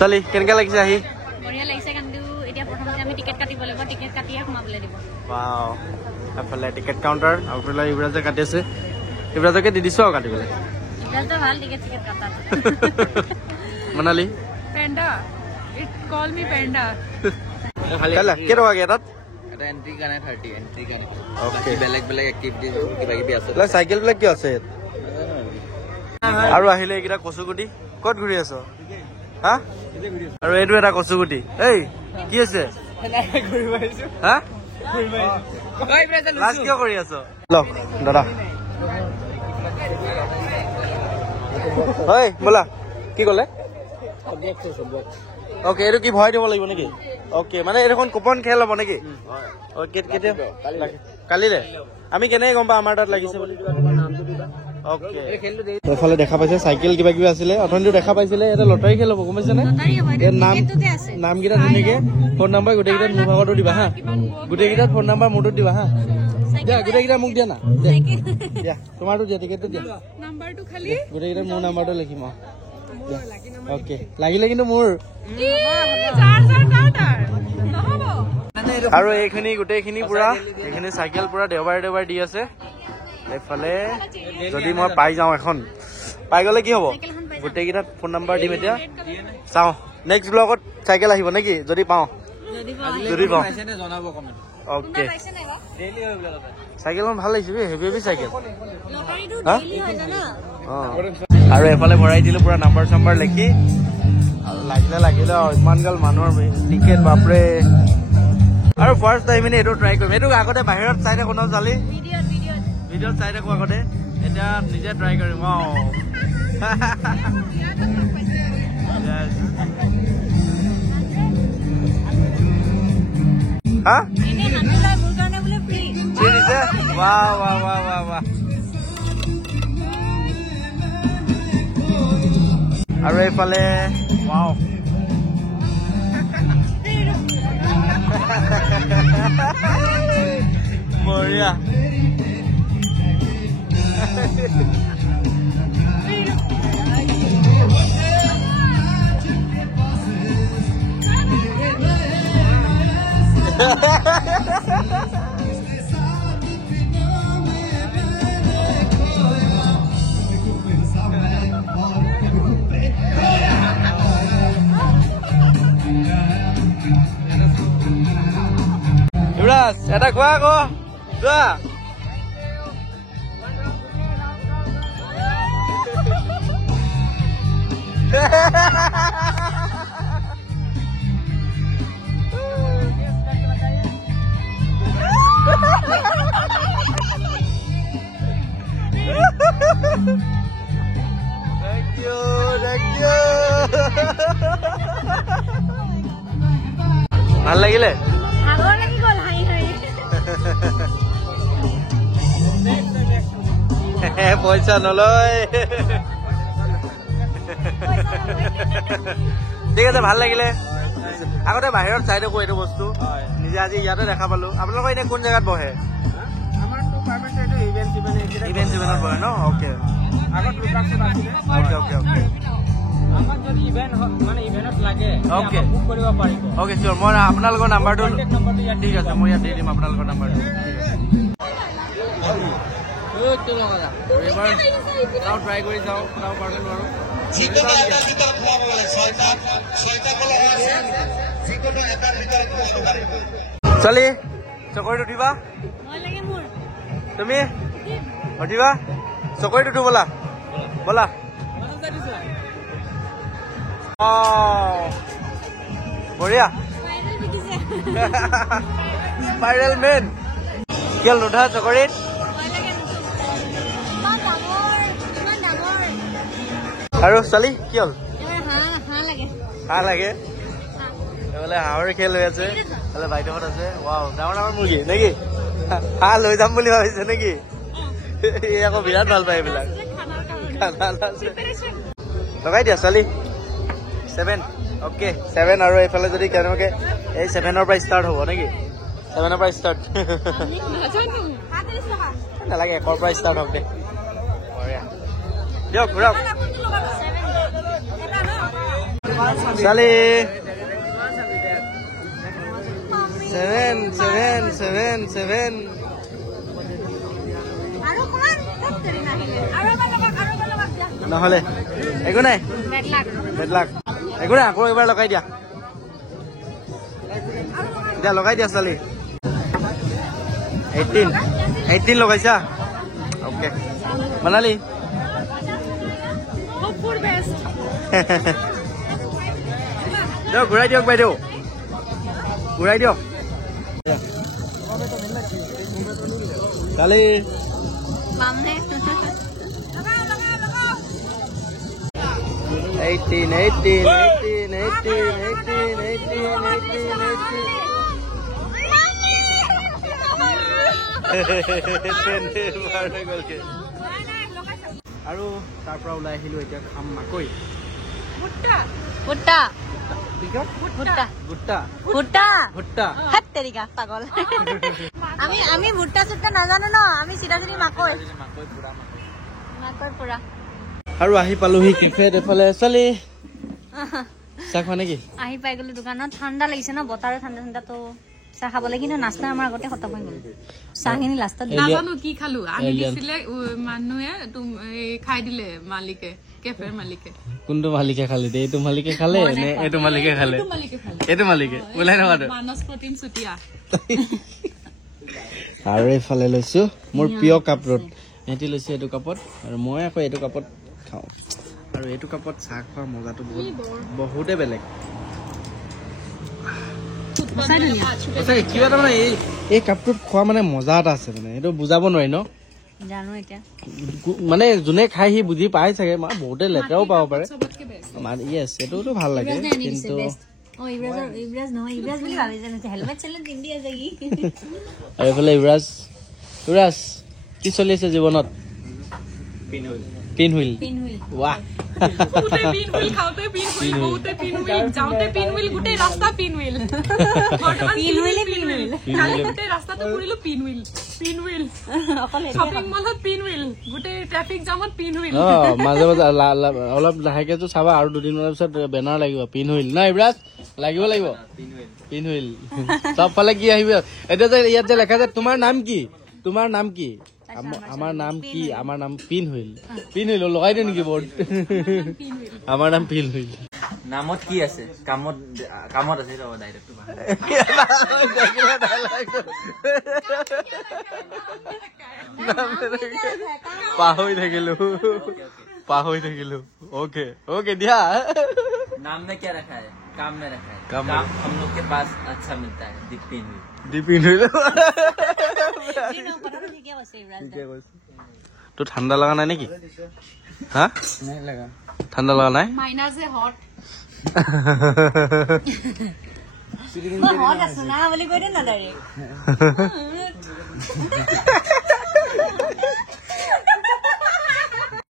চলি কেনেকৈ লাগিছে আহি বঢ়িয়া লাগিছে কিন্তু এতিয়া প্ৰথমতে আমি টিকেট কাটিব লাগিব টিকেট কাটিয়ে সোমাবলৈ দিব ৱাও এফালে টিকেট কাউণ্টাৰ আৰু এইফালে ইব্ৰাজে কাটি আছে ইব্ৰাজকে দি দিছোঁ আৰু কাটিবলৈ ইব্ৰাজটো ভাল টিকেট চিকেট কাটাত Monali Panda. It call me Panda. কেইটকাকৈ এটাত এটা এন্ট্ৰি কাৰণে 30 এন্ট্ৰি কাৰণে অ'কে বেলেগ বেলেগ এক্টিভিটিজ কিবা কিবি আছে চাইকেলবিলাক কিয় আছে আৰু আহিলে এইকেইটা কচুগুটি ক'ত ঘূৰি আছ হা আৰু এইটো এটা কচুগুটি এই কি হৈছে হা লাজ কিয় কৰি আছ লওক দাদা হয় ব'লা কি ক'লে অ'কে এইটো কি ভৰাই দিব লাগিব নেকি অ'কে মানে এইখন কুপন খেল হ'ব নেকি কেতিয়া কালিলে আমি কেনেকৈ গম পাম আমাৰ তাত লাগিছে বুলি অ'কে এইফালে দেখা পাইছে চাইকেল কিবা কিবি আছিলে অথনিটো দেখা পাইছিলে এটা লটাৰী খেল হ'ব গম পাইছেনে নামকেইটা ধুনীয়াকৈ ফোন নাম্বাৰ গোটেইকেইটাত মোৰ ভাগতো দিবা হা গোটেইকেইটাত ফোন নাম্বাৰ মোৰটোত দিবা হা দিয়া গোটেইকেইটা মোক দিয়া না দিয়া তোমাৰতো দিয়া টিকেটটো দিয়া গোটেইকেইটা মোৰ নাম্বাৰটো লিখিম অ'কে লাগিলে কিন্তু মোৰ আৰু এইখিনি গোটেইখিনি পুৰা এইখিনি চাইকেল পুৰা দেওবাৰে দেওবাৰে দি আছে এইফালে যদি মই পাই যাওঁ এখন পাই গ'লে কি হ'ব গোটেইকেইটাত ফোন নাম্বাৰ দিম এতিয়া চাওঁ নেক্সট ব্লগত চাইকেল আহিব নেকি যদি পাওঁ অ'কে চাইকেলখন ভাল লাগিছে হেভি হেভি চাইকেল আৰু এফালে ভৰাই দিলোঁ পুৰা নাম্বাৰ চাম্বাৰ লিখি আৰু লাগিলে ইমান গাল মানুহৰ টিকেট বাপৰে আৰু ফাৰ্ষ্ট টাইম এইটো ট্ৰাই কৰিম এইটো আগতে বাহিৰত চাই থাকোঁ ন চালি ভিডিঅ'ত চাই থাকোঁ আগতে এতিয়া নিজে ট্ৰাই কৰিম আৰু এইফালে বঢ়িয়া এটা খোৱা আকৌ যোৱা Thank you. ভাল লাগিলে পইচা নলয় ঠিক আছে ভাল লাগিলে আগতে বাহিৰত চাই থাকো এইটো বস্তু নিজে আজি ইয়াতে দেখা পালো আপোনালোকৰ এনে কোন জেগাত বহে ইভেন্ট বহে ন অ'কে অ'কে চিয়'ৰ মই আপোনালোকৰ নাম্বাৰটো ঠিক আছে মই ইয়াত দি দিম আপোনালোকৰ নাম্বাৰটো এবাৰ চাওঁ ট্ৰাই কৰি চাওঁ চাওঁ পাৰোঁ নোৱাৰোঁ ছোৱালী চকৰিত উঠিবা তুমি উঠিবা চকৰিত উঠো ব'লা ব'লা বঢ়িয়া স্পাইৰেল মেন কিয় নুঠা চকৰিত আৰু ছোৱালী কি হ'ল হাঁহ লাগে বোলে হাঁহৰ খেল হৈ আছে বোলে বাইদেউহঁত আছে ৱাও ডাঙৰ ডাঙৰ মুৰ্গী নেকি হাঁহ লৈ যাম বুলি ভাবিছে নেকি এই আকৌ বিৰাট ভাল পায় এইবিলাক লগাই দিয়া ছোৱালী 7 অ'কে 7 আৰু এইফালে যদি কেনেবাকৈ এই 7ৰ পৰা ষ্টাৰ্ট হ'ব নেকি 7ৰ পৰা ষ্টাৰ্ট নালাগে 1ৰ পৰা ষ্টাৰ্ট হওক দে বঢ়িয়া দিয়ক ঘূৰাওক ছোৱালী 7 7 7 7 নহ'লে একো নাই বেড লাক একো নাই আকৌ এবাৰ লগাই দিয়া এতিয়া লগাই দিয়া ছোৱালী 18 লগাইছা অ'কে মানালি দিয়ক ঘূৰাই দিয়ক বাইদেউ ঘূৰাই দিয়ক কালি 18 আৰু তাৰ পৰা ওলাই আহিলো এতিয়া খাম মাকৈ ভুট্টা পাগল আমি ভুট্টা চুট্টা নাজানো ন আমি চিধা চিধি মাকৈ পুৰা আৰু আহি পালোহি কেফেত এফালে ছোৱালী চাহ খোৱা নেকি আহি পাই গলো দোকানত ঠাণ্ডা লাগিছে ন বতাৰে ঠাণ্ডা তো চাহ খাবলৈ কিন্তু নাস্তা আমাৰ আগতে খতম হৈ গ'ল চাহখিনি লাষ্টত নাজানো কি খালো আনি দিছিলে মানুহে খাই দিলে মালিকে কেফেৰ মালিকে কোনটো মালিকে খালে এইটো মালিকে খালে নে এইটো মালিকে খালে এইটো মালিকে ওলাই নহাটো মানস প্ৰটিন চুটিয়া আৰু এইফালে লৈছো মোৰ প্ৰিয় কাপ ৰোড এহেঁতি লৈছে এইটো কাপত আৰু মই আকৌ এইটো কাপত খাওঁ আৰু এইটো কাপত চাহ খোৱাৰ মজাটো বহুতে বেলেগ কিবা এটা মানে এই কাপটোত খোৱা মানে মজা এটা আছে মানে এইটো বুজাব নোৱাৰি ন জানো এতিয়া মানে যোনে খাই সি বুজি পাই চাগে বহুতে লেতেৰাও পাব পাৰে য়েছ এইটোতো ভাল লাগে কিন্তু আৰু এইফালে ইউৰাজ কি চলি আছে জীৱনত পিন হুইল ৱাহ মাজে মাজে অলপ লাহেকেতো চাবা আৰু দুদিনমানৰ পিছত বেনাৰ লাগিব পিন হুইল ন ইউৰাজ লাগিব পিন হুইল চবফালে কি আহিব এতিয়া যে ইয়াত যে লেখা যে তোমাৰ নাম কি আমাৰ নাম কি আমাৰ নাম পিন হুইল লগাই দিওঁ নেকি বৰ্ড আমাৰ নাম পিন হুইল নামত কি আছে কামত আছে ৰবা ডাইৰেক্টটো পাহৰি থাকিলো ओके দিয়া नाम में क्या रखा है काम में रखा है काम हम लोग के पास अच्छा मिलता है दीपिन হুইল তো ঠাণ্ডা লগা নাই নেকি হা ঠাণ্ডা লগা নাই মাইনাস এ হট হট আছো না বলি কৈ দে না ডাইৰেক্ট